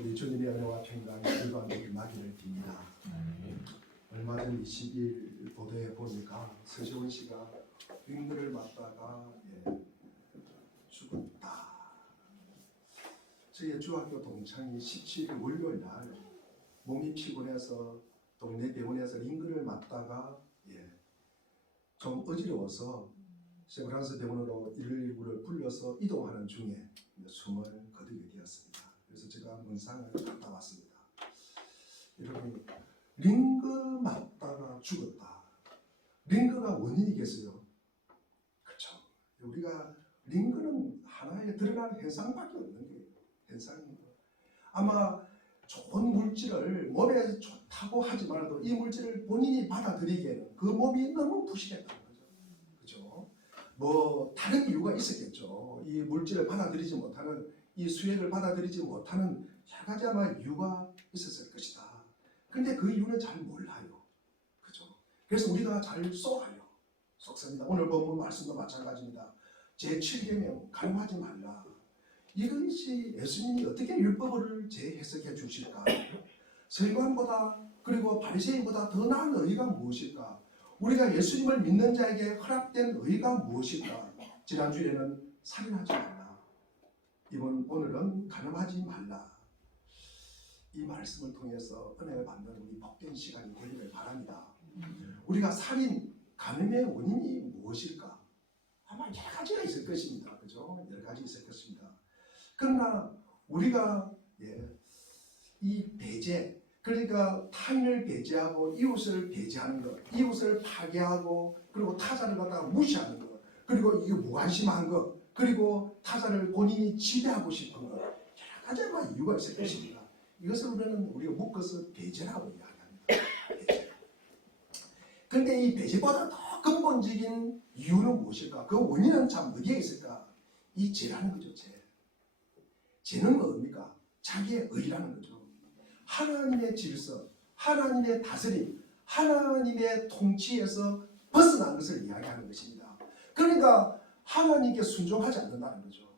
우리 주님의 은혜와 평강이 일반 일마기를 빕니다. 얼마 전 20일 보도에 보니까 서시원 씨가 윙글을 맞다가 죽었다. 저희 중학교 동창이 17일 월요일 날 몸이 피곤해서 동네 병원에서 링글을 맞다가 좀 어지러워서 세브란스 병원으로 119를 불러서 이동하는 중에 숨을 거두게 되었습니다. 그래서 제가 문상을 갔다 왔습니다. 여러분, 링그 맞다가 죽었다. 링그가 원인이겠어요? 그렇죠. 우리가 링그는 하나의 드러나는 현상밖에 없는 거예요. 현상입니다. 아마 좋은 물질을 몸에 좋다고 하지 말아도 이 물질을 본인이 받아들이기에는 그 몸이 너무 부실했다는 거죠. 그렇죠? 뭐 다른 이유가 있었겠죠. 이 물질을 받아들이지 못하는, 이 수액을 받아들이지 못하는 여러 가지 아마 이유가 있었을 것이다. 근데 그 이유는 잘 몰라요. 그죠? 그래서 우리가 잘 쏘아요. 속습니다. 오늘 본문 말씀도 마찬가지입니다. 제7계명 간음하지 말라. 이것이 예수님이 어떻게 율법을 재해석해 주실까? 서기관보다 그리고 바리새인보다 더 나은 의가 무엇일까? 우리가 예수님을 믿는 자에게 허락된 의가 무엇일까? 지난주에는 살인하지 말라. 오늘은 간음하지 말라. 이 말씀을 통해서 은혜를 받는 우리 복된 시간이 되기를 바랍니다. 우리가 살인, 간음의 원인이 무엇일까? 아마 여러 가지가 있을 것입니다. 그죠? 여러 가지 있을 것입니다. 그러나 우리가 이 배제, 그러니까 타인을 배제하고 이웃을 배제하는 것, 이웃을 파괴하고 그리고 타자를 갖다가 무시하는 것, 그리고 이게 무관심한 것, 그리고 타자를 본인이 지배하고 싶은 것, 여러 가지 이유가 있을 것입니다. 이것을 우리가 묶어서 배제라고 이야기합니다. 배제. 그런데 이 배제보다 더 근본적인 이유는 무엇일까? 그 원인은 참 어디에 있을까? 이 죄라는 거죠. 죄는 뭡니까? 자기의 의라는 거죠. 하나님의 질서, 하나님의 다스림, 하나님의 통치에서 벗어난 것을 이야기하는 것입니다. 그러니까 하나님께 순종하지 않는다는 거죠.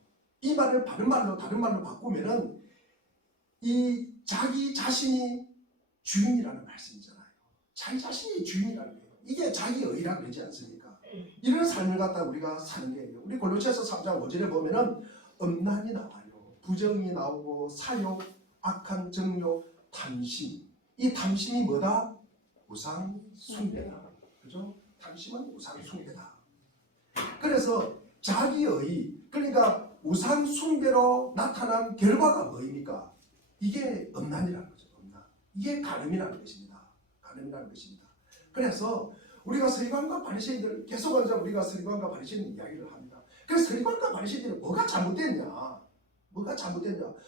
이 말을 다른 말로 바꾸면은 이 자기 자신이 주인이라는 말씀이잖아요. 자기 자신이 주인이라는 거예요. 이게 자기 의라 그러지 않습니까? 이런 삶을 갖다 우리가 사는 거예요. 우리 골로새서 3장 5절에 보면은 음란이 나와요. 부정이 나오고 사욕, 악한 정욕, 탐심. 이 탐심이 뭐다? 우상 숭배다. 그죠? 탐심은 우상 숭배다. 그래서 자기의, 그러니까 우상 숭배로 나타난 결과가 뭐입니까? 이게 음란이라는 거죠. 음란. 이게 간음이라는 것입니다. 간음이라는 것입니다. 그래서 우리가 서기관과 바리새인들 계속 우리가 서기관과 바리새인 이야기를 합니다. 그래서 서기관과 바리새인들은 뭐가 잘못됐냐?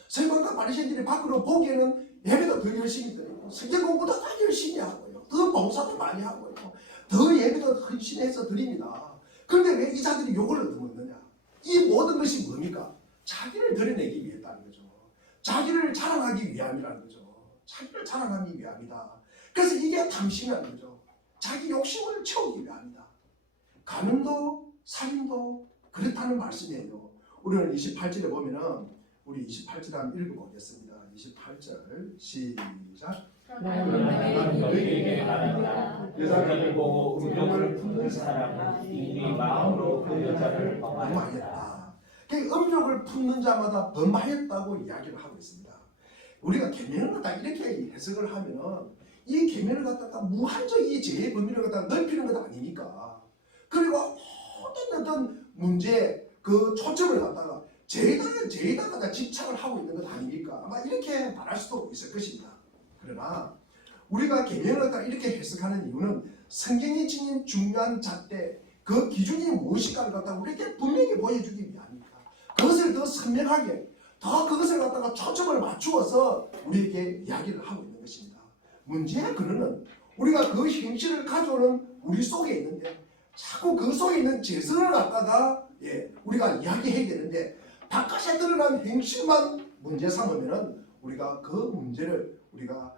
서기관과 바리새인들이 밖으로 보기에는 예배도 더 열심히 드리고 성경 공부도 더 열심히 하고요. 더 봉사도 많이 하고요. 더 예배도 헌신해서 드립니다. 그런데 왜 이 자들이 욕을 얻어먹느냐? 이 모든 것이 뭡니까? 자기를 드러내기 위해다는 거죠. 자기를 자랑하기 위함이라는 거죠. 자기를 자랑하기 위함이다. 그래서 이게 탐심이라는 거죠. 자기 욕심을 채우기 위함이다. 간음도 살인도 그렇다는 말씀이에요. 우리는 28절에 보면은 우리 28절 한번 읽어보겠습니다. 28절 시작. 나는 너희에게 말한다. 여자를 보고 음욕을 품는 사람은 이미 마음으로 그 여자를 범하였다. 음욕을 품는 자마다 범하였다고 이야기를 하고 있습니다. 우리가 계명을 갖다 이렇게 해석을 하면은 이 계명을 갖다가 무한정 이 죄의 범위를 갖다가 넓히는 것 아닙니까? 그리고 모든 어떤 문제 그 초점을 갖다가 죄에다 갖다 집착을 하고 있는 것 아닙니까? 아마 이렇게 말할 수도 있을 것입니다. 그러나 우리가 계명을 갖다가 이렇게 해석하는 이유는 성경이 지닌 중요한 잣대 그 기준이 무엇인가를 갖다가 우리에게 분명히 보여주기 위함입니다. 그것을 더 선명하게 더 그것을 갖다가 초점을 맞추어서 우리에게 이야기를 하고 있는 것입니다. 문제의 근원은 우리가 그 행실을 가져오는 우리 속에 있는데 자꾸 그 속에 있는 재성을 갖다가 우리가 이야기해야 되는데 바깥에 드러난 행실만 문제 삼으면은 우리가 그 문제를 우리가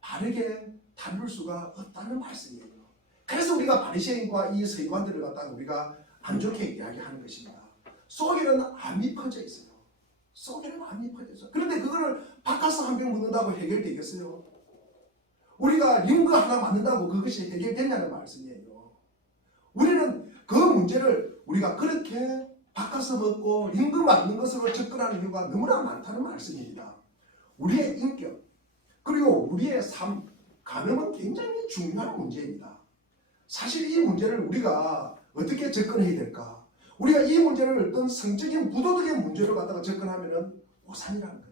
바르게 다룰 수가 없다는 말씀이에요. 그래서 우리가 바리새인과 이 서기관들을 갖다가 우리가 안 좋게 이야기하는 것입니다. 속에는 암이 퍼져 있어요. 속에는 암이 퍼져 있어요. 그런데 그거를 바깥 가스 한 병 묻는다고 해결되겠어요? 우리가 링거 하나 맞는다고 그것이 해결되냐는 말씀이에요. 우리는 그 문제를 우리가 그렇게 바꿔서 먹고 링거 맞는 것으로 접근하는 이유가 너무나 많다는 말씀입니다. 우리의 인격 그리고 우리의 삶, 간음은 굉장히 중요한 문제입니다. 사실 이 문제를 우리가 어떻게 접근해야 될까? 우리가 이 문제를 어떤 성적인 부도덕의 문제로 갖다가 접근하면은 오산이라는 거죠.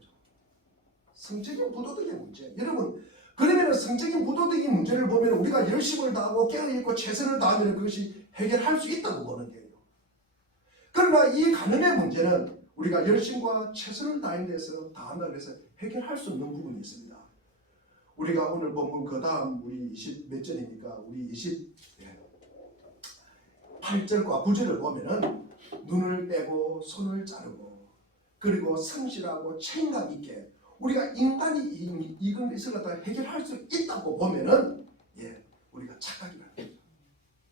성적인 부도덕의 문제. 여러분, 그러면 성적인 부도덕의 문제를 보면 우리가 열심을 다하고 깨어있고 최선을 다하면 그것이 해결할 수 있다고 보는 거예요. 그러나 이 간음의 문제는 우리가 열심과 최선을 다하는 데서 다한다고 해서 해결할 수 없는 부분이 있습니다. 우리가 오늘 본문 그 다음 우리 20 몇 절입니까? 우리 28절과 9절을 보면은 눈을 떼고 손을 자르고 그리고 성실하고 책임감 있게 우리가 인간이 이건 것을 갖다 해결할 수 있다고 보면은 우리가 착각이라는 거죠.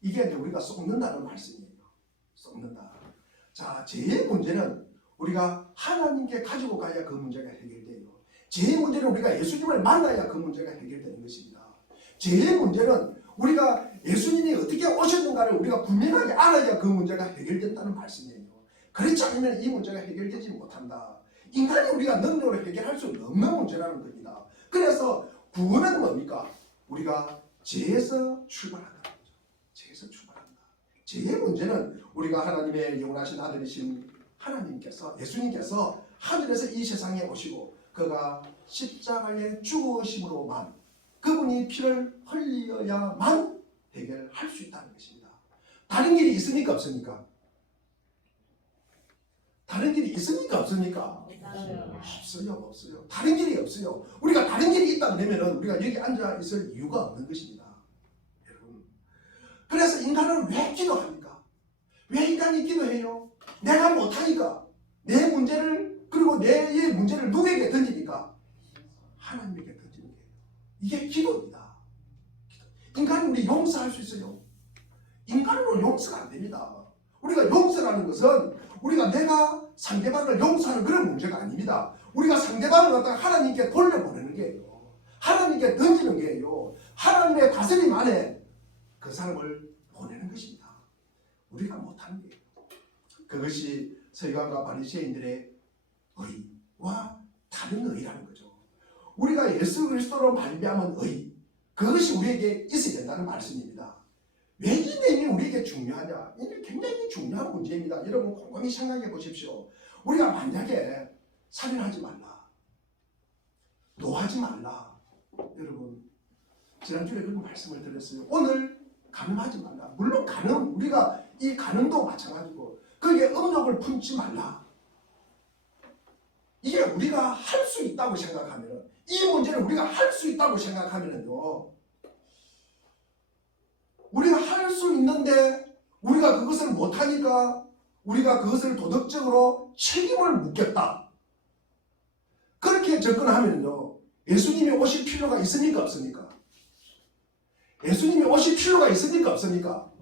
이게 이제 우리가 속는다는 말씀이에요. 속는다. 자, 제의 문제는 우리가 하나님께 가지고 가야 그 문제가 해결돼요. 제의 문제는 우리가 예수님을 만나야 그 문제가 해결되는 것입니다. 제의 문제는 우리가 예수님이 어떻게 오셨는가를 우리가 분명하게 알아야 그 문제가 해결된다는 말씀이에요. 그렇지 않으면 이 문제가 해결되지 못한다. 인간이 우리가 능력으로 해결할 수 없는 문제라는 겁니다. 그래서 구원은 뭡니까? 우리가 죄에서 출발한다는 거죠. 죄에서 출발한다. 죄의 문제는 우리가 하나님의 영원하신 아들이신 하나님께서 예수님께서 하늘에서 이 세상에 오시고 그가 십자가에 죽으심으로만 그분이 피를 흘려야만 해결할 수 있다는 것입니다. 다른 길이 있습니까? 없습니까? 다른 길이 있습니까? 없습니까? 없어요. 없어요. 다른 길이 없어요. 우리가 다른 길이 있다 그러면 우리가 여기 앉아 있을 이유가 없는 것입니다. 여러분. 그래서 인간은 왜 기도합니까? 왜 인간이 기도해요? 내가 못하니까 내 문제를 그리고 내 문제를 누구에게 던집니까? 하나님에게 던지는 거예요. 이게 기도입니다. 기도. 인간은 우리 용서할 수 있어요? 인간은 용서가 안 됩니다. 우리가 용서라는 것은 우리가 내가 상대방을 용서하는 그런 문제가 아닙니다. 우리가 상대방을 갖다가 하나님께 돌려보내는 거예요. 하나님께 던지는 거예요. 하나님의 다스림 안에 그 사람을 보내는 것입니다. 우리가 못하는 거예요. 그것이 서기관과 바리새인들의 의와 다른 의라는 거죠. 우리가 예수 그리스도로 말미암은 의, 그것이 우리에게 있어야 된다는 말씀입니다. 왜 이 내용이 우리에게 중요하냐? 이게 굉장히 중요한 문제입니다. 여러분 곰곰이 생각해 보십시오. 우리가 만약에 살인하지 말라, 노하지 말라. 여러분 지난주에 그런 말씀을 드렸어요. 오늘 간음하지 말라. 물론 간음, 우리가 이 간음도 마찬가지고 거기에 음욕을 품지 말라. 이게 우리가 할 수 있다고 생각하면 이 문제를 우리가 할 수 있다고 생각하면요 우리가 할 수 있는데 우리가 그것을 못하니까 우리가 그것을 도덕적으로 책임을 묻겠다. 그렇게 접근하면요 예수님이 오실 필요가 있습니까? 없습니까? 예수님이 오실 필요가 있습니까? 없습니까?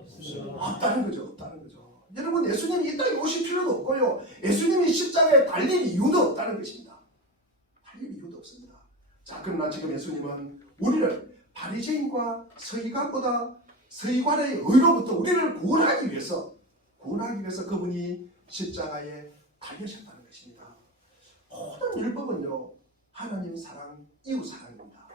없다는 거죠. 없다는 거죠. 여러분 예수님이 이 땅에 오실 필요도 없고요. 예수님이 십자가에 달릴 이유도 없다는 것입니다. 달릴 이유도 없습니다. 자, 그러나 지금 예수님은 우리를 바리새인과 서기관보다 서기관의 의로부터 우리를 구원하기 위해서 그분이 십자가에 달리셨다는 것입니다. 모든 율법은요 하나님 사랑, 이웃 사랑입니다.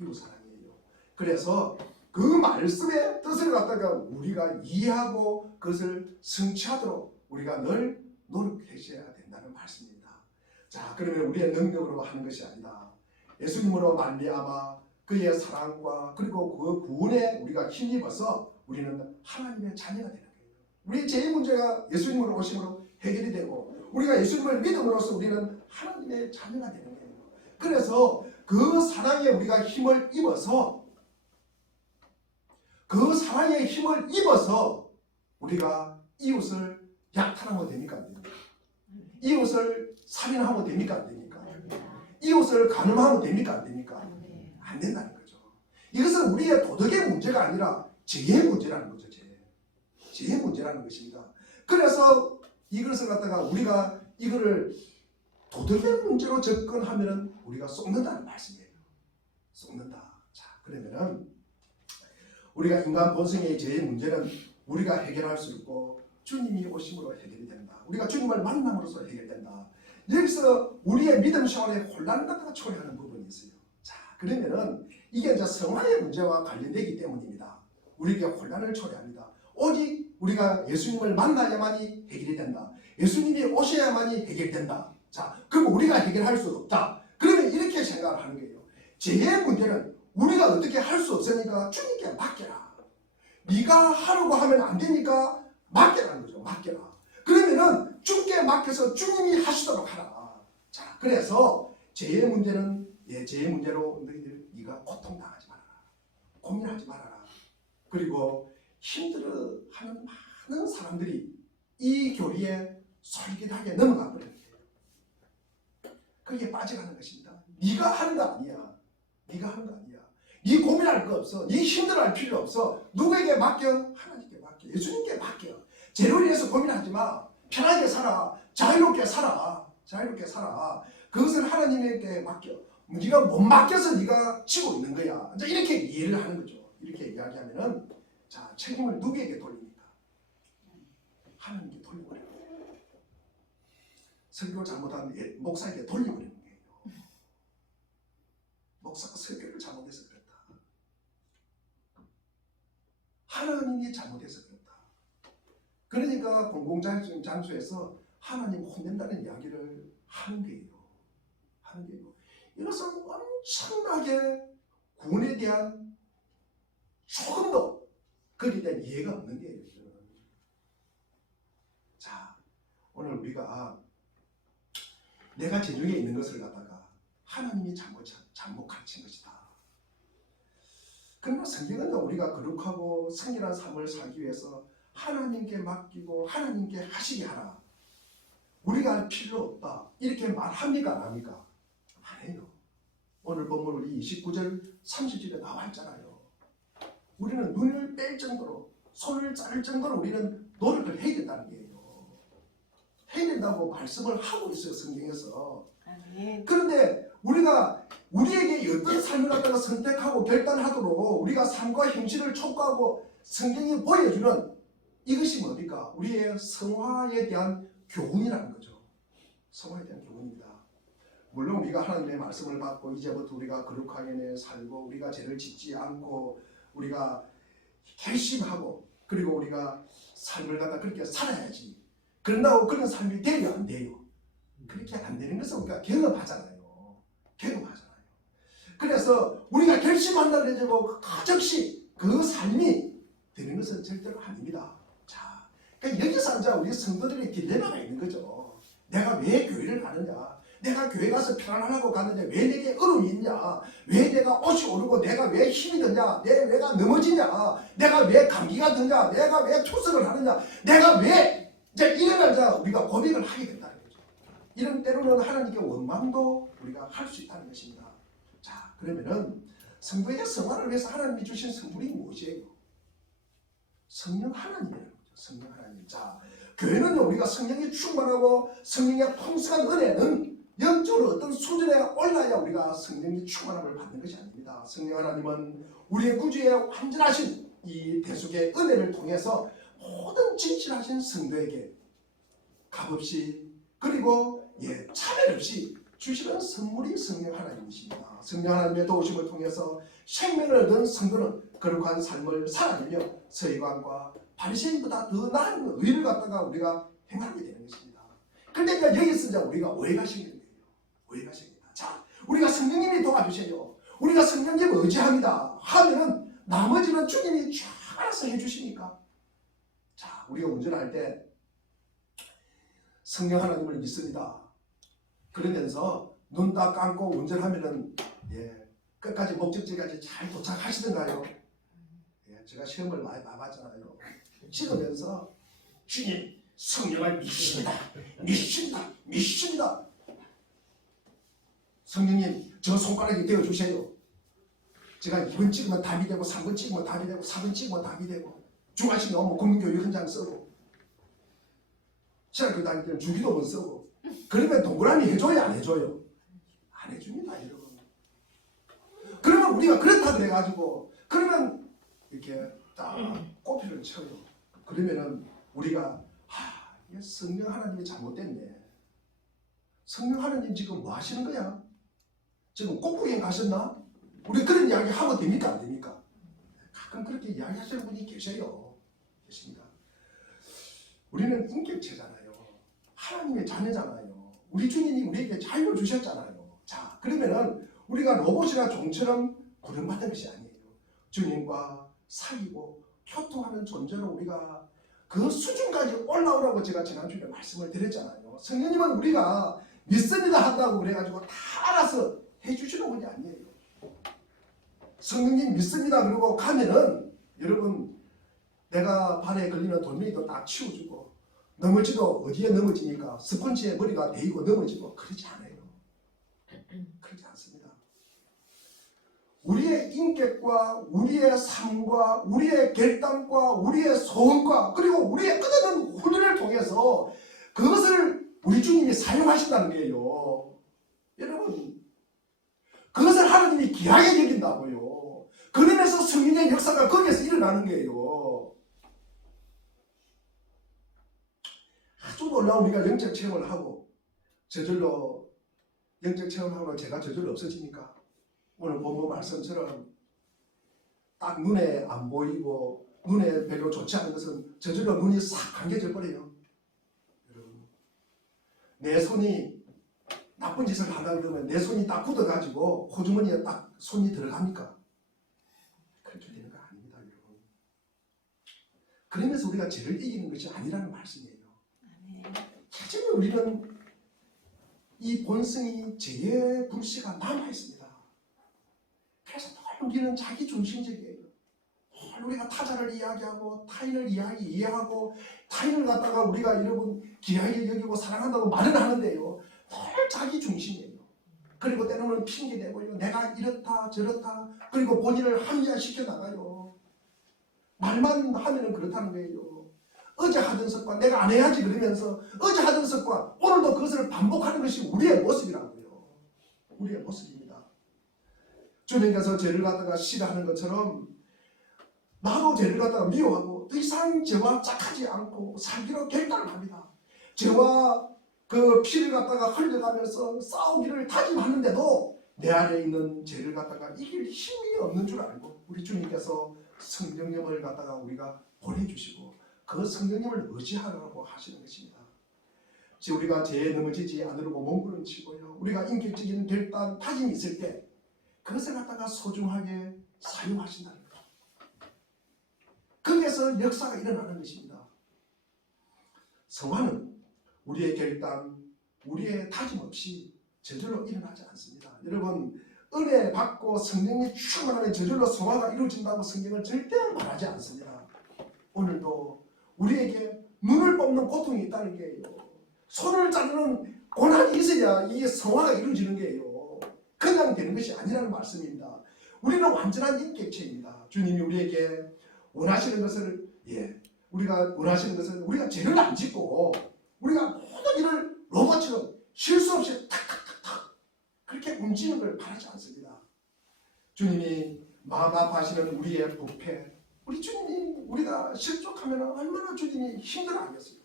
이웃 사랑이에요. 그래서 그 말씀의 뜻을 갖다가 우리가 이해하고 그것을 성취하도록 우리가 늘 노력해야 된다는 말씀입니다. 자, 그러면 우리의 능력으로 하는 것이 아니다. 예수님으로 말미암아 그의 사랑과 그리고 그 구원에 우리가 힘입어서 우리는 하나님의 자녀가 되는 거예요. 우리의 죄의 문제가 예수님으로 오심으로 해결이 되고 우리가 예수님을 믿음으로써 우리는 하나님의 자녀가 되는 거예요. 그래서 그 사랑에 우리가 힘을 입어서 그 사랑의 힘을 입어서 우리가 이웃을 약탈하면 됩니까? 안 됩니까? 이웃을 살인하면 됩니까? 안 됩니까? 이웃을 간음하면 됩니까? 안 됩니까? 안 된다는 거죠. 이것은 우리의 도덕의 문제가 아니라 죄의 문제라는 거죠. 죄의 문제라는 것입니다. 그래서 이것을 갖다가 우리가 이거를 도덕의 문제로 접근하면은 우리가 속는다는 말씀이에요. 속는다. 자, 그러면은 우리가 인간 본성의 죄의 문제는 우리가 해결할 수 있고 주님이 오심으로 해결이 된다. 우리가 주님을 만남으로써 해결된다. 여기서 우리의 믿음 생활에 혼란을 갖다가 초래하는 부분이 있어요. 자, 그러면은 이게 이제 성화의 문제와 관련되기 때문입니다. 우리에게 혼란을 초래합니다. 오직 우리가 예수님을 만나야만이 해결이 된다. 예수님이 오셔야만이 해결된다. 자, 그럼 우리가 해결할 수 없다. 그러면 이렇게 생각을 하는 거예요. 죄의 문제는 우리가 어떻게 할 수 없으니까 주님께 맡겨라. 네가 하려고 하면 안 되니까 맡겨라는 거죠. 맡겨라. 그러면은 주님께 맡겨서 주님이 하시도록 하라. 자, 그래서 죄의 문제는 죄의 문제로 너희들 네가 고통당하지 말아라. 고민하지 말아라. 그리고 힘들어하는 많은 사람들이 이 교리에 솔깃하게 넘어가 버려요. 거기에 빠져가는 것입니다. 네가 하는 거 아니야. 네가 하는 거 아니야. 네 고민할 거 없어. 네 힘들어할 필요 없어. 누구에게 맡겨? 하나님께 맡겨. 예수님께 맡겨. 죄로 인해서 고민하지 마. 편하게 살아. 자유롭게 살아. 자유롭게 살아. 그것을 하나님에게 맡겨. 네가 못 맡겨서 네가 지고 있는 거야. 이제 이렇게 이해를 하는 거죠. 이렇게 이야기하면은 자, 책임을 누구에게 돌립니까? 하나님께 돌려버려요. 설교 잘못한 목사에게 돌려버리는 거예요. 목사가 설교를 잘못해서 그렇다. 하나님이 잘못해서 그렇다. 그러니까 공공장소에서 하나님 혼낸다는 이야기를 하는 거예요. 하는 거예요. 이것은 엄청나게 구원에 대한 조금도 거기에 대한 이해가 없는 거예요. 자, 오늘 우리가 내가 제 중에 있는 것을 갖다가 하나님이 잘못 가르친 것이다. 그러나 성경은 우리가 거룩하고 성결한 삶을 살기 위해서 하나님께 맡기고 하나님께 하시게 하라. 우리가 할 필요 없다. 이렇게 말합니까? 안 합니까? 안 해요. 오늘 본문 우리 29절 30절에 나와 있잖아요. 우리는 눈을 뺄 정도로 손을 자를 정도로 우리는 노력을 해야 된다는 거예요. 해야 된다고 말씀을 하고 있어요. 성경에서. 그런데 우리가 우리에게 어떤 삶을 갖다가 선택하고 결단하도록 우리가 삶과 형식을 촉구하고 성경이 보여주는 이것이 뭡니까? 우리의 성화에 대한 교훈이라는 거죠. 성화에 대한 교훈입니다. 물론 우리가 하나님의 말씀을 받고 이제부터 우리가 거룩하게 살고 우리가 죄를 짓지 않고 우리가 결심하고 그리고 우리가 삶을 갖다 그렇게 살아야지. 그런다고 그런 삶이 돼요? 안 돼요? 그렇게 안 되는 것은 우리가 경험하잖아요. 경험하잖아요. 그래서 우리가 결심한다고 해도 즉시 그 삶이 되는 것은 절대로 아닙니다. 자, 그러니까 여기서 이제 우리 성도들의 딜레마가 있는 거죠. 내가 왜 교회를 가느냐? 내가 교회 가서 편안하고 가는데 왜 내게 어려움이 있냐? 왜 내가 옷이 오르고 내가 왜 힘이 드냐? 내가 넘어지냐? 내가 왜 감기가 드냐? 내가 왜 투석을 하느냐? 내가 왜 이제 이런 걸 우리가 고백을 하게 된다는 거죠. 이런 때로는 하나님께 원망도 우리가 할 수 있다는 것입니다. 자, 그러면은 성도의 성화를 위해서 하나님이 주신 선물이 무엇이에요? 성령 하나님이라는 거죠. 성령 하나님. 자, 교회는 우리가 성령이 충만하고 성령의 풍성한 은혜는 영적으로 어떤 수준에 올라야 우리가 성령이 충만함을 받는 것이 아닙니다. 성령 하나님은 우리의 구주의 완전하신 이 대속의 은혜를 통해서 모든 진실하신 성도에게 값없이 그리고 차별 없이 주시는 선물이 성령 하나님이십니다. 성령 하나님의 도우심을 통해서 생명을 얻은 성도는 거룩한 삶을 살아내며 서기관과 바리새인보다 더 나은 의를 갖다가 우리가 행하게 되는 것입니다. 그런데 여기서 이제 우리가 오해가 생기는 거예요. 오해가 생깁니다. 자, 우리가 성령님이 도와주세요. 우리가 성령님 의지합니다. 하면은 나머지는 주님이 쫙 알아서 해주시니까. 자, 우리가 운전할 때 성령 하나님을 믿습니다. 그러면서 눈 딱 감고 운전하면은 끝까지 목적지까지 잘 도착하시던가요? 제가 시험을 많이 봐봤잖아요. 찍으면서 주님 성령을 믿습니다. 믿습니다. 믿습니다. 성령님 저 손가락이 되어주세요. 제가 2번 찍으면 답이 되고 3번 찍으면 답이 되고 4번 찍으면 답이 되고 중학생 나오면 국민교육 현장 쓰고 신학교 다닐 때는 주기도문 쓰고 그러면 동그라미 해줘요, 안 해줘요? 안 해줍니다, 여러분. 그러면 우리가 그렇다 그래가지고 그러면 이렇게 딱 꼬피를 쳐요. 그러면은 우리가 이게 성령 하나님이 잘못됐네. 성령 하나님 지금 뭐 하시는 거야? 지금 꽃구경 가셨나? 우리 그런 이야기 하면 됩니까, 안 됩니까? 가끔 그렇게 이야기하시는 분이 계십니다. 우리는 인격체잖아요. 하나님의 자녀잖아요. 우리 주님이 우리에게 자유를 주셨잖아요. 자, 그러면은 우리가 로봇이나 종처럼 구원받은 것이 아니에요. 주님과 사귀고 교통하는 존재로 우리가 그 수준까지 올라오라고 제가 지난주에 말씀을 드렸잖아요. 성령님은 우리가 믿습니다 한다고 그래가지고 다 알아서 해주시는 분이 아니에요. 성령님 믿습니다 그러고 가면은 여러분 내가 발에 걸리는 돌멩이도 딱 치워주고 넘어지도 어디에 넘어지니까 스펀지에 머리가 대이고 넘어지고 그러지 않아요. 그러지 않습니다. 우리의 인격과 우리의 삶과 우리의 결단과 우리의 소원과 그리고 우리의 끝없는 훈련을 통해서 그것을 우리 주님이 사용하신다는 거예요. 여러분 그것을 하나님이 귀하게 여긴다고요. 그러면서 성령의 역사가 거기에서 일어나는 거예요. 아주 놀라운 우리가 영적 체험을 하고 저절로 영적 체험하고 제가 저절로 없어지니까 오늘 본문 말씀처럼 딱 눈에 안 보이고 눈에 별로 좋지 않은 것은 저절로 눈이 싹 감겨져 버려요. 여러분 내 손이 나쁜 짓을 하다 그러면 내 손이 딱 굳어가지고 호주머니에 딱 손이 들어갑니까? 그렇게 되는 거 아닙니다, 여러분. 그러면서 우리가 죄를 이기는 것이 아니라는 말씀이에요. 차츰 우리는 이 본성이 죄의 불씨가 남아있습니다. 그래서 늘 우리는 자기 중심적이에요. 늘 우리가 타자를 이야기하고 타인을 이해하고 타인을 갖다가 우리가 여러분 귀하게 여기고 사랑한다고 말은 하는데요. 늘 자기 중심이에요. 그리고 때로는 핑계대고요. 내가 이렇다 저렇다 그리고 본인을 합리화시켜 나가요. 말만 하면은 그렇다는 거예요. 어제 하던 습관 내가 안 해야지 그러면서 어제 하던 습관 오늘도 그것을 반복하는 것이 우리의 모습이라고요. 우리의 모습입니다. 주님께서 죄를 갖다가 싫어하는 것처럼 나도 죄를 갖다가 미워하고 더 이상 죄와 짝하지 않고 살기로 결단을 합니다. 죄와 그 피를 갖다가 흘려가면서 싸우기를 다짐하는데도 내 안에 있는 죄를 갖다가 이길 힘이 없는 줄 알고 우리 주님께서 성령님을 갖다가 우리가 보내주시고 그 성령님을 의지하라고 하시는 것입니다. 지금 우리가 죄에 넘어지지 않으려고 몸부림치고요. 우리가 인격적인 결단, 다짐이 있을 때 그것을 갖다가 소중하게 사용하신다는 거예요. 거기에서 역사가 일어나는 것입니다. 성화는 우리의 결단, 우리의 다짐 없이 저절로 일어나지 않습니다. 여러분 은혜 받고 성령이 충만하면 저절로 성화가 이루어진다고 성경은 절대 말하지 않습니다. 오늘도 우리에게 눈을 뽑는 고통이 있다는 게요. 손을 자르는 고난이 있어야 이 성화가 이루어지는 게요. 그냥 되는 것이 아니라는 말씀입니다. 우리는 완전한 인격체입니다. 주님이 우리에게 원하시는 것을 우리가 원하시는 것은 우리가 죄를 안 짓고 우리가 모든 일을 로봇처럼 실수 없이 탁탁탁탁 그렇게 움직이는 걸 바라지 않습니다. 주님이 마음 아파하시는 우리의 부패 우리 주님이 우리가 실족하면 얼마나 주님이 힘들어하겠어요.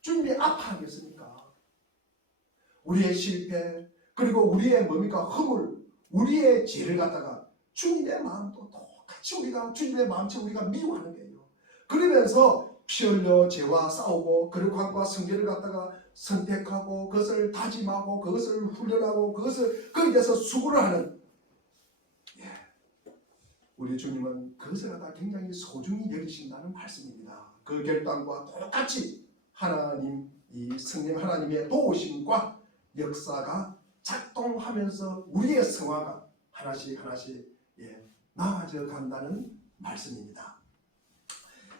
주님이 아파하겠습니까? 우리의 실패 그리고 우리의 허물 우리의 죄를 갖다가 주님의 마음도 똑같이 우리가 주님의 마음처럼 우리가 미워하는 거예요. 그러면서 피 흘려 죄와 싸우고 거룩함과 성결을 갖다가 선택하고 그것을 다짐하고 그것을 훈련하고 거기에 대해서 수고를 하는 우리 주님은 그것을 갖다 굉장히 소중히 여기신다는 말씀입니다. 그 결단과 똑같이 하나님 이 성령 하나님의 도우심과 역사가 작동하면서 우리의 성화가 하나씩 나아져 간다는 말씀입니다.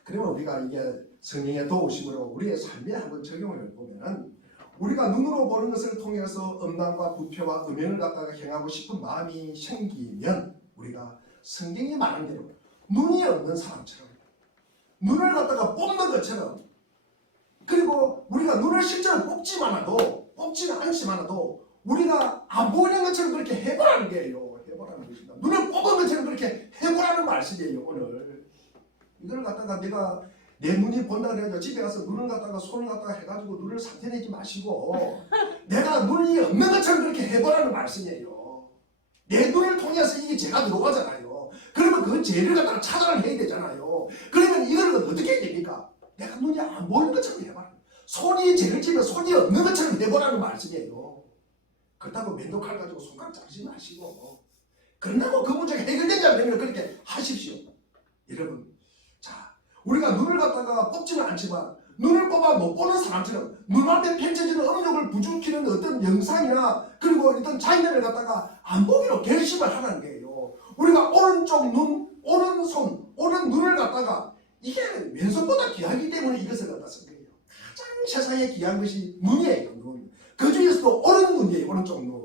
그러면 우리가 이게 성령의 도우심으로 우리의 삶에 한번 적용을 해보면 우리가 눈으로 보는 것을 통해서 음란과 부패와 음행을 갖다가 행하고 싶은 마음이 생기면 우리가 성경이 말한 대로 눈이 없는 사람처럼 눈을 갖다가 뽑는 것처럼 그리고 우리가 눈을 실제로 뽑지만 않아도 뽑지는 않지만도 우리가 안 보이는 것처럼 그렇게 해보라는 게요. 해보라는 것입니다. 눈을 뽑은 것처럼 그렇게 해보라는 말씀이에요. 오늘 이걸 갖다가 내가 내 눈이 본다 그래가지고 집에 가서 눈을 갖다가 손을 갖다가 해가지고 눈을 상태내지 마시고 내가 눈이 없는 것처럼 그렇게 해보라는 말씀이에요. 내 눈을 통해서 이게 죄가 들어가잖아요. 그러면 그 죄를 갖다가 차단을 해야 되잖아요. 그러면 이걸 어떻게 해야 됩니까? 내가 눈이 안 보이는 것처럼 해봐라. 손이 죄를 지면 손이 없는 것처럼 해보라는 말씀이에요. 그렇다고 맨도칼 가지고 손가락 자르지 마시고 그런다고 그 문제가 해결되냐 그러면 그렇게 하십시오. 여러분, 자, 우리가 눈을 갖다가 뽑지는 않지만 눈을 뽑아 못 보는 사람처럼 눈앞에 펼쳐지는 음욕을 부추기는 어떤 영상이나 그리고 어떤 장면을 갖다가 안 보기로 결심을 하라는 거예요. 우리가 오른쪽 눈, 오른손, 오른 눈을 갖다가 이게 왼손보다 귀하기 때문에 이것을 갖다 쓴 거예요. 가장 세상에 귀한 것이 눈이에요. 눈. 그 중에서도 오른 눈이에요. 오른쪽 눈.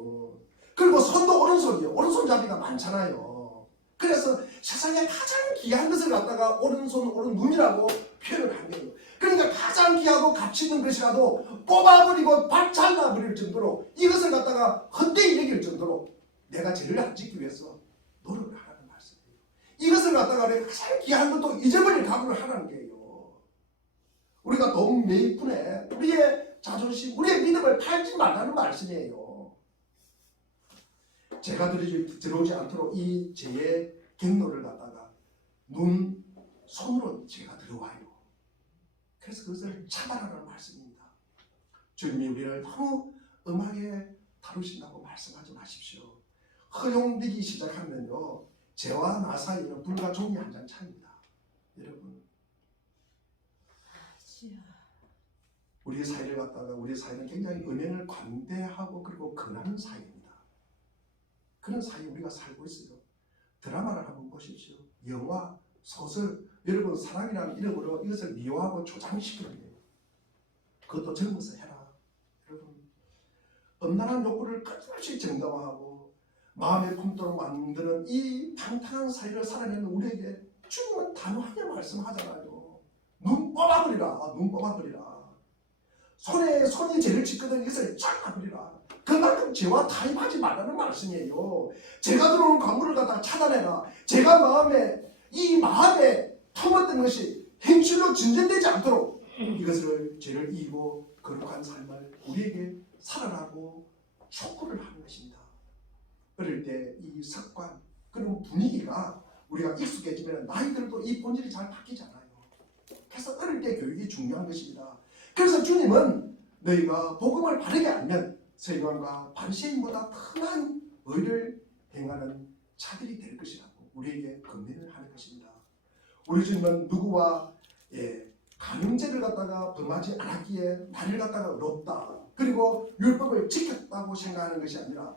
그리고 손도 오른손이에요. 오른손잡이가 많잖아요. 그래서 세상에 가장 귀한 것을 갖다가 오른손, 오른 눈이라고 표현을 한 거예요. 그러니까 가장 귀하고 가치 있는 것이라도 뽑아버리고 박살나버릴 정도로 이것을 갖다가 헛되이 여길 정도로 내가 죄를 안 짓기 위해서 노력을 하라는 말씀이에요. 이것을 갖다가 내가 가장 귀한 것도 잊어버릴 각오를 하라는 거예요. 우리가 돈 매입분에 우리의 자존심, 우리의 믿음을 팔지 말라는 말씀이에요. 죄가 들어오지 않도록 이 죄의 경로를 갖다가 눈, 손으로 죄가 들어와요. 그래서 그것을 차단하라는 말씀입니다. 주님이 우리를 너무 엄하게 다루신다고 말씀하지 마십시오. 허용되기 시작하면요, 죄와 나 사이는 불과 종이 한 장 차이입니다. 여러분, 우리 사이를 갖다가 우리 사이는 굉장히 은행을 관대하고 그리고 근하는 사이입니다. 그런 사이에 우리가 살고 있어요. 드라마를 한번 보십시오. 영화, 소설, 여러분 사랑이라는 이름으로 이것을 미화하고 조장시키는 거예요. 그것도 젊어서 해라. 여러분, 엄란한 욕구를 끊임없이 정당화하고 마음의 품도록 만드는 이 방탕한 사이를 살아내는 우리에게 주님은 단호하게 말씀하잖아요. 눈 뽑아버리라. 눈 뽑아버리라. 손이 죄를 짓거든 이것을 잘라버리라. 그만큼 죄와 타협하지 말라는 말씀이에요. 죄가 들어오는 관문을 갖다가 차단해라. 죄가 마음에 품었던 것이 행실로 진전되지 않도록 이것을 죄를 이기고 거룩한 삶을 우리에게 살아라고 촉구를 하는 것입니다. 어릴 때 이 습관, 그런 분위기가 우리가 익숙해지면 나이 들도 이 본질이 잘 바뀌잖아요. 그래서 어릴 때 교육이 중요한 것입니다. 그래서 주님은 너희가 복음을 바르게 알면 서기관과 바리새인보다 흔한 의를 행하는 자들이 될 것이라고 우리에게 권면을 하는 것입니다. 우리 주님은 누구와 간음죄를 갖다가 범하지 않았기에 나를 갖다가 의롭다 그리고 율법을 지켰다고 생각하는 것이 아니라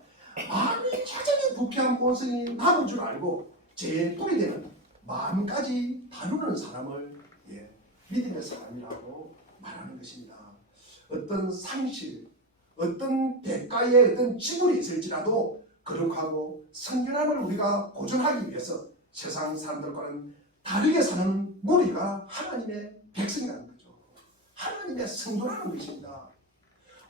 마음이 여전히 부패한 본성이 남은 줄 알고 죄의 뿔이 되는 마음까지 다루는 사람을 믿음의 사람이라고 말하는 것입니다. 어떤 상실, 어떤 대가의 어떤 지불이 있을지라도 거룩하고 성결함을 우리가 보존하기 위해서 세상 사람들과는 다르게 사는 무리가 하나님의 백성이라는 거죠. 하나님의 성도라는 것입니다.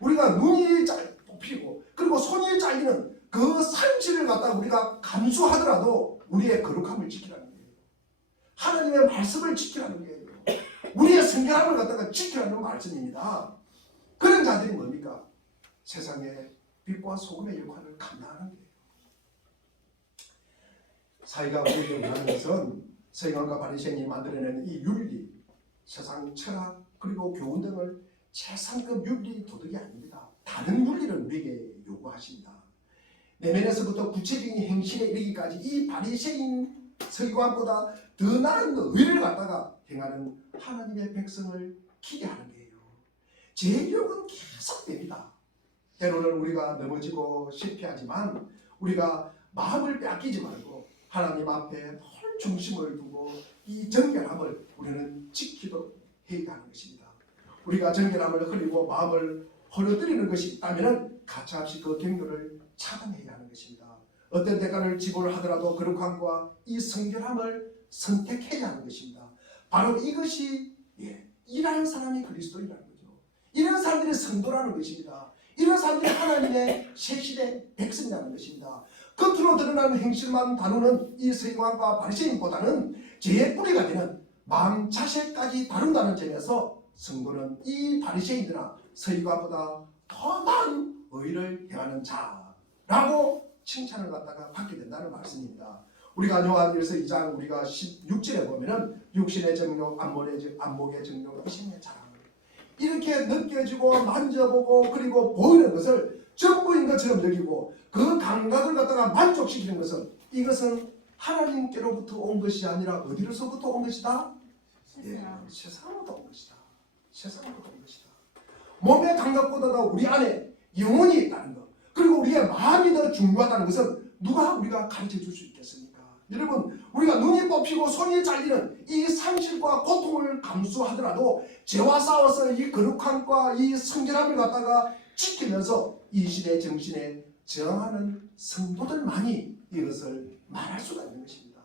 우리가 눈이 뽑히고 그리고 손이 잘리는 그 상실을 갖다 우리가 감수하더라도 우리의 거룩함을 지키라는 거예요. 하나님의 말씀을 지키라는 거예요. 우리의 성결함을 갖다가 지키라는 말씀입니다. 그런 자들이 뭡니까? 세상의 빛과 소금의 역할을 감당하는 거예요. 사회가 우리에게 원하는 것은 서기관과 바리새인이 만들어낸 이 윤리, 세상 철학 그리고 교훈 등을 최상급 윤리 도덕이 아닙니다. 다른 윤리를 우리에게 요구하십니다. 내면에서부터 구체적인 행실에 이르기까지 이 바리새인 서기관보다 더 나은 의를 갖다가 행하는 하나님의 백성을 기대하는 거예요. 죄의 유혹은 계속됩니다. 때로는 우리가 넘어지고 실패하지만 우리가 마음을 빼앗기지 말고 하나님 앞에 늘 중심을 두고 이 정결함을 우리는 지키도록 해야 하는 것입니다. 우리가 정결함을 흘리고 마음을 흘러들이는 것이 있다면 가차없이 그 경로를 차단해야 하는 것입니다. 어떤 대가를 지불하더라도 거룩함과 이 성결함을 선택해야 하는 것입니다. 바로 이것이 일하는 사람이 그리스도인이라는 거죠. 이런 사람들이 성도라는 것입니다. 이런 사람들이 하나님의 세시대 백성이라는 것입니다. 겉으로 드러나는 행실만 다루는 이 서기관과 바리새인보다는 죄의 뿌리가 되는 마음 자세까지 다룬다는 점에서 성도는 이 바리새인들이나 서기관보다 더 나은 의를 행하는 자라고 칭찬을 갖다가 받게 된다는 말씀입니다. 우리가 요한일서 2장 우리가 16절에 보면은 육신의 정욕, 안목의 정욕, 이생의 자랑 이렇게 느껴지고 만져보고 그리고 보이는 것을 전부인 것처럼 여기고 그 감각을 갖다가 만족시키는 것은 이것은 하나님께로부터 온 것이 아니라 어디로서부터 온 것이다? 세상으로부터 온 것이다. 세상으로부터 온 것이다. 몸의 감각보다도 우리 안에 영혼이 있다는 것 그리고 우리의 마음이 더 중요하다는 것은 누가 우리가 가르쳐 줄 수 있겠습니까? 여러분 우리가 눈이 뽑히고 손이 잘리는 이 상실과 고통을 감수하더라도 죄와 싸워서 이 거룩함과 이 성결함을 갖다가 지키면서 이 시대 정신에 저항하는 성도들만이 이것을 말할 수가 있는 것입니다.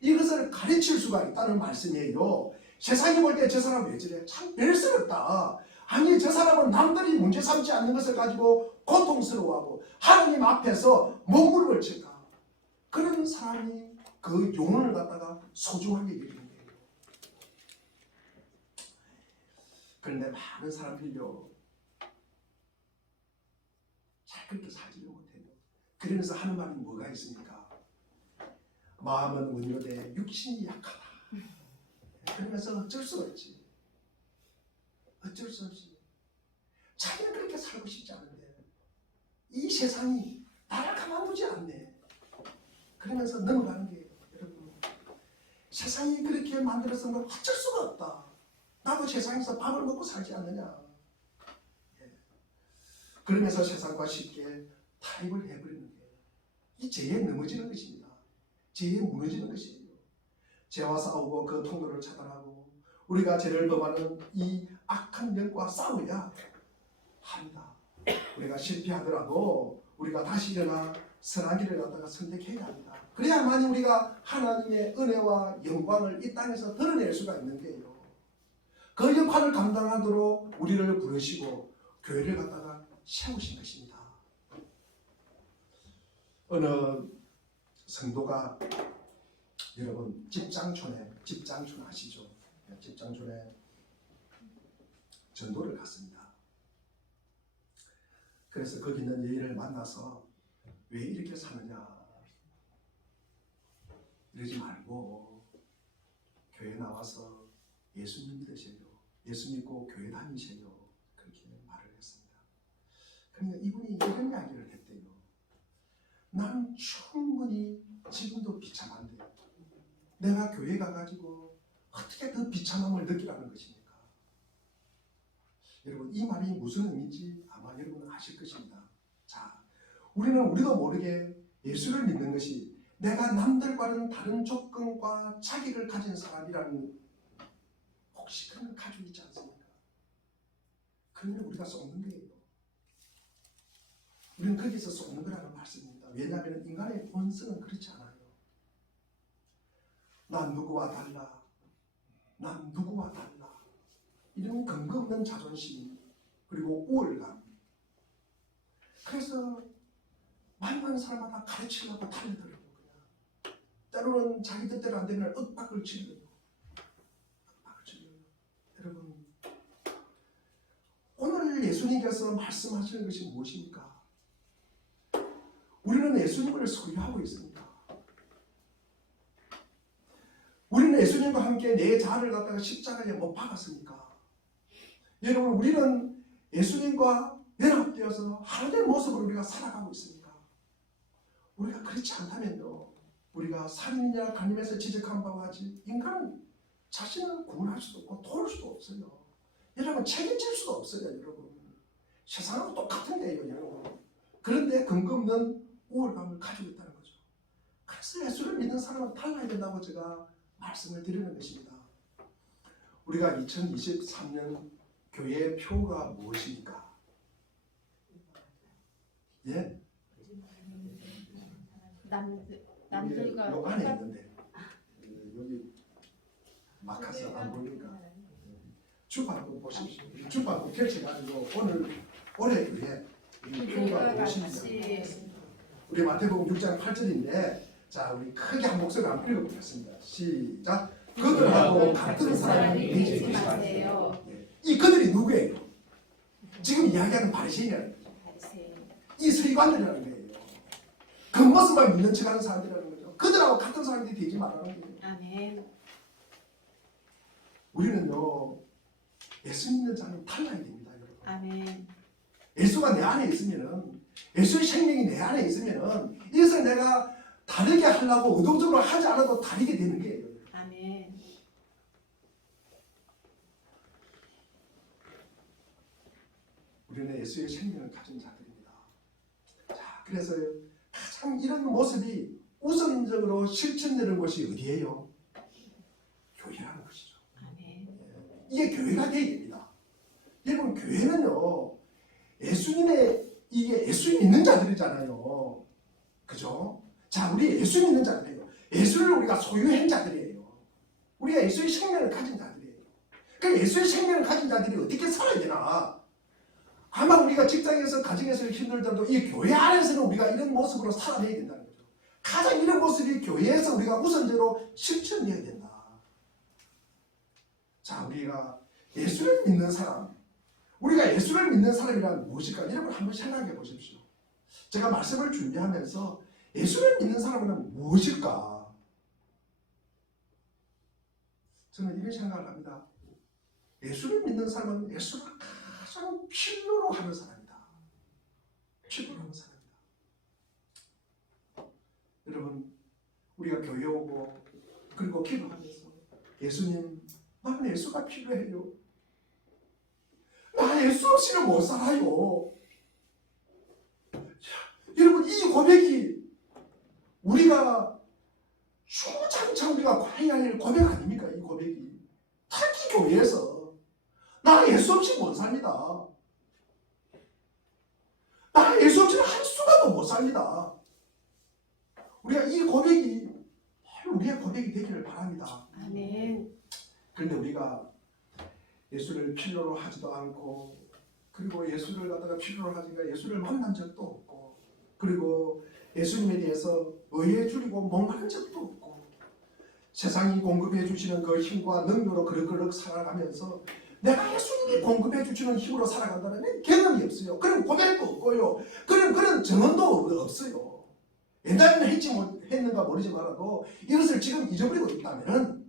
이것을 가르칠 수가 있다는 말씀이에요. 세상이 볼 때 저 사람 왜 저래? 참 별스럽다. 아니 저 사람은 남들이 문제 삼지 않는 것을 가지고 고통스러워하고 하나님 앞에서 몸부림을 칠까? 그런 사람이 그 영혼을 갖다가 소중하게 여기는 거예요. 그런데 많은 사람들이요 잘 그렇게 살지를 못해요. 그러면서 하는 말이 뭐가 있습니까? 마음은 온유되 육신이 약하다. 그러면서 어쩔 수 없지. 어쩔 수 없이 자기는 그렇게 살고 싶지 않은데 이 세상이 나를 가만두지 않네. 그러면서 넘어가는 게 여러분 세상이 그렇게 만들어서는 어쩔 수가 없다. 나도 세상에서 밥을 먹고 살지 않느냐. 그러면서 세상과 쉽게 타협을 해버리는 게 이 죄에 넘어지는 것입니다. 죄에 무너지는 것이에요. 죄와 싸우고 그 통로를 차단하고 우리가 죄를 범하는 이 악한 영과 싸워야 합니다. 우리가 실패하더라도 우리가 다시 일어나 선한 길을 갖다가 선택해야 합니다. 그래야만 우리가 하나님의 은혜와 영광을 이 땅에서 드러낼 수가 있는 게요. 그 역할을 감당하도록 우리를 부르시고 교회를 갖다가 세우신 것입니다. 어느 성도가 여러분 집장촌 아시죠? 집장촌에 전도를 갔습니다. 그래서 거기 있는 여인을 만나서 왜 이렇게 사느냐 이러지 말고 교회 나와서 예수님 믿으세요. 예수 믿고 교회 다니세요. 그렇게 말을 했습니다. 그러니까 이분이 이런 이야기를 했대요. 난 충분히 지금도 비참한데 내가 교회 가가지고 어떻게 그 비참함을 느끼라는 것입니까? 여러분 이 말이 무슨 의미인지 아마 여러분은 아실 것입니다. 자, 우리도 모르게 예수를 믿는 것이 내가 남들과는 다른 조건과 자기를 가진 사람이라는 혹시 그런 걸 가지고 있지 않습니까? 그러면 우리가 속는 거예요. 우리는 거기서 속는 거라는 말씀입니다. 왜냐하면 인간의 본성은 그렇지 않아요. 난 누구와 달라. 난 누구와 달라. 이런 근거 없는 자존심 그리고 우월감. 그래서 만나는 사람마다 가르치려고 달려들고 그냥 때로는 자기 뜻대로 안 되면 윽박을 치려고. 여러분 오늘 예수님께서 말씀하시는 것이 무엇입니까? 우리는 예수님을 소유하고 있습니다. 우리는 예수님과 함께 내 자아를 갖다가 십자가에 못 박았습니까? 여러분 우리는 예수님과 연합되어서 하나님의 모습으로 우리가 살아가고 있습니까? 우리가 그렇지 않다면요 우리가 살인이냐 간음에서 지적한 바와 같이 인간은 자신을 구원할 수도 없고 도울 수도 없어요. 여러분 책임질 수도 없어요. 여러분 세상하고 똑같은 데예요. 여러분 그런데 근거 없는 우월감을 가지고 있다는 거죠. 그래서 예수를 믿는 사람은 달라야 된다고 제가 말씀을 드리는 것입니다. 우리가 2023년 교회의 표가 무엇입니까? 예? 남들과 요 안에 있는데 여기 막아서 안 보니까 주판도 보십시오. 주판도 펼쳐가지고 올해 교회 그들과 같이 우리 마태복음 6장 8절인데 자 우리 크게 한 목소리 한번 읽어보겠습니다. 시작. 그들하고 같은 사람이 되지 마세요. 이 그들이 누구예요? 지금 이야기하는 바리새인이라는 거죠. 이 서기관들이라는 거예요. 겉모습만 믿는 척하는 사람들이라는 거죠. 그들하고 같은 사람들이 되지 말라는 거예요. 아멘. 우리는요 예수 믿는 자는 달라야 됩니다, 여러분. 아멘. 예수가 내 안에 있으면은 예수의 생명이 내 안에 있으면은 이것을 내가 다르게 하려고 의도적으로 하지 않아도 다르게 되는 거예요. 아멘. 우리는 예수의 생명을 가진 자들입니다. 자, 그래서 가장 이런 모습이 우선적으로 실천되는 곳이 어디예요? 교회라는 것이죠. 아멘. 이게 교회가 되어야 됩니다. 여러분 교회는요 이게 예수 믿는 자들이잖아요. 그죠? 자, 우리 예수 믿는 자들이에요. 예수를 우리가 소유한 자들이에요. 우리가 예수의 생명을 가진 자들이에요. 그럼 예수의 생명을 가진 자들이 어떻게 살아야 되나? 아마 우리가 직장에서 가정에서 힘들더라도 이 교회 안에서는 우리가 이런 모습으로 살아내야 된다는 거죠. 가장 이런 모습이 교회에서 우리가 우선적으로 실천해야 된다. 자, 우리가 예수를 믿는 사람, 우리가 예수를 믿는 사람이란 무엇일까? 여러분 한번 생각해 보십시오. 제가 말씀을 준비하면서 예수를 믿는 사람은 무엇일까? 저는 이런 생각을 합니다. 예수를 믿는 사람은 예수가 가장 필요로 하는 사람이다. 필요로 하는 사람이다. 여러분, 우리가 교회 오고 그리고 기도하면서 예수님, 나는 예수가 필요해요. 나 예수 없이는 못 살아요. 여러분, 이 고백이 우리가 주장창 우리가 과해야 할 고백 아닙니까? 이 고백이 특히 교회에서 나 예수 없이 못 삽니다. 나 예수 없이는 한순간도 못 삽니다. 우리가 이 고백이 우리의 고백이 되기를 바랍니다. 아멘. 그런데 우리가 예수를 필요로 하지도 않고 그리고 예수를 갖다가 필요로 하니까 예수를 만난 적도 없고 그리고 예수님에 대해서 의에 줄이고 목마른 적도 없고 세상이 공급해 주시는 그 힘과 능력으로 그럭그럭 살아가면서 내가 예수님이 공급해 주시는 힘으로 살아간다는 개념이 없어요. 그런 고백도 없고요. 그런 정언도 없어요. 옛날에는 했는가 모르지 말아도 이것을 지금 잊어버리고 있다면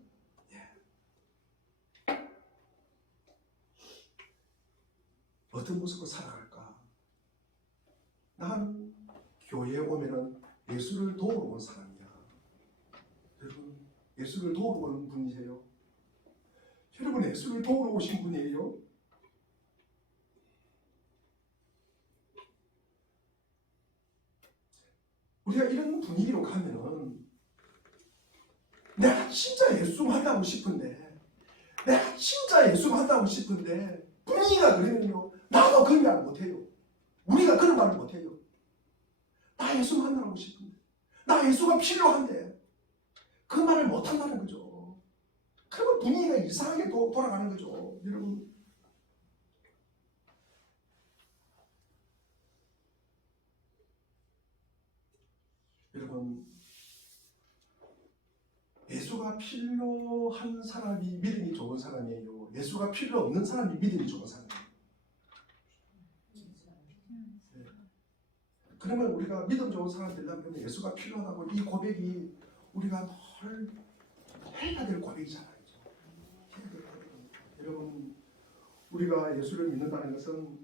어떤 모습으로 살아갈까? 난 교회에 오면은 예수를 도우러 온 사람이야. 여러분, 예수를 도우러 온 분이세요? 여러분, 예수를 도우러 오신 분이에요? 우리가 이런 분위기로 가면은 내가 진짜 예수 만나고 싶은데 내가 진짜 예수 만나고 싶은데 분위기가 그러면요 나도 그런 말 못해요. 우리가 그런 말을 못해요. 나 예수 만나고 싶은데 나 예수가 필요한데 그 말을 못한다는 거죠. 그러면 분위기가 이상하게 돌아가는 거죠. 여러분, 예수가 필요한 사람이 믿음이 좋은 사람이에요. 예수가 필요 없는 사람이 믿음이 좋은 사람이에요. 그러면 우리가 믿음 좋은 사람 되려면 예수가 필요하다고 이 고백이 우리가 늘 해야 될 고백이잖아요. 해야 될 고백입니다. 여러분, 우리가 예수를 믿는다는 것은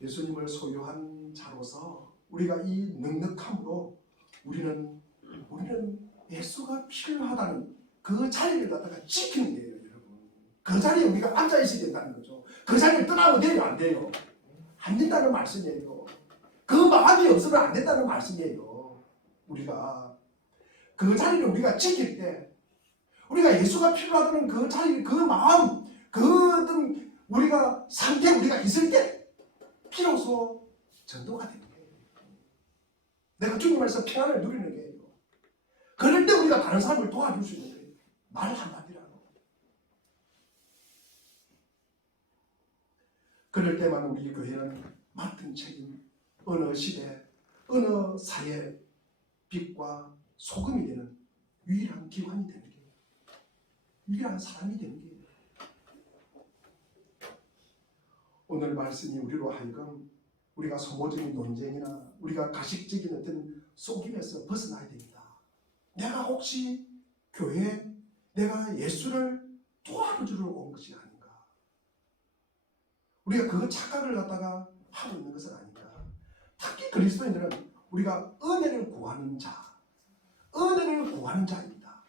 예수님을 소유한 자로서 우리가 이 넉넉함으로 우리는 예수가 필요하다는 그 자리를 갖다가 지키는 거예요, 여러분. 그 자리에 우리가 앉아 있어야 된다는 거죠. 그 자리를 떠나고 내면 안 돼요. 안 된다는 말씀이에요. 그 마음이 없으면 안 된다는 말씀이에요. 우리가 그 자리를 우리가 지킬 때, 우리가 예수가 필요하다는 그 자리, 그 마음, 그 어떤 우리가 상태, 우리가 있을 때 비로소 전도가 되는 거예요. 내가 주님께서 평안을 누리는 거예요. 그럴 때 우리가 다른 사람을 도와줄 수 있는 거예요. 말 한마디라도. 그럴 때만 우리 교회는 맡은 책임, 어느 시대, 어느 사회 빛과 소금이 되는 유일한 기관이 되는 거예요. 유일한 사람이 되는 거예요. 오늘 말씀이 우리로 하여금 우리가 소모적인 논쟁이나 우리가 가식적인 어떤 속임에서 벗어나야 됩니다. 내가 혹시 교회에 내가 예수를 도와주러 온 것이 아닌가? 우리가 그 착각을 갖다가 하고 있는 것은 아닌가? 특히 그리스도인들은 우리가 은혜를 구하는 자, 은혜를 구하는 자입니다.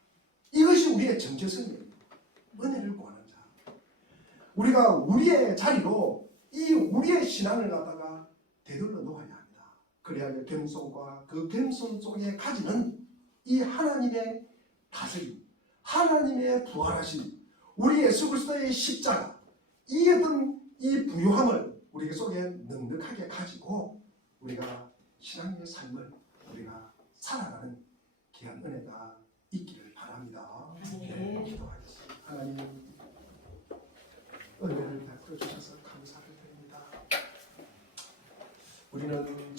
이것이 우리의 정체성이에요. 은혜를 구하는 자. 우리가 우리의 자리로 이 우리의 신앙을 갖다가 되돌려 놓아야 합니다. 그래야 겸손과 그 겸손 속에 가지는 이 하나님의 다스림, 하나님의 부활하심, 우리 예수 그리스도의 십자가, 이 어떤 이 부요함을 우리 속에 넉넉하게 가지고 우리가 신앙의 삶을 우리가 살아가는 귀한 은혜가 있기를 바랍니다. 네, 기도하겠습니다. 하나님 은혜를 베풀어 주셔서 감사를 드립니다. 우리는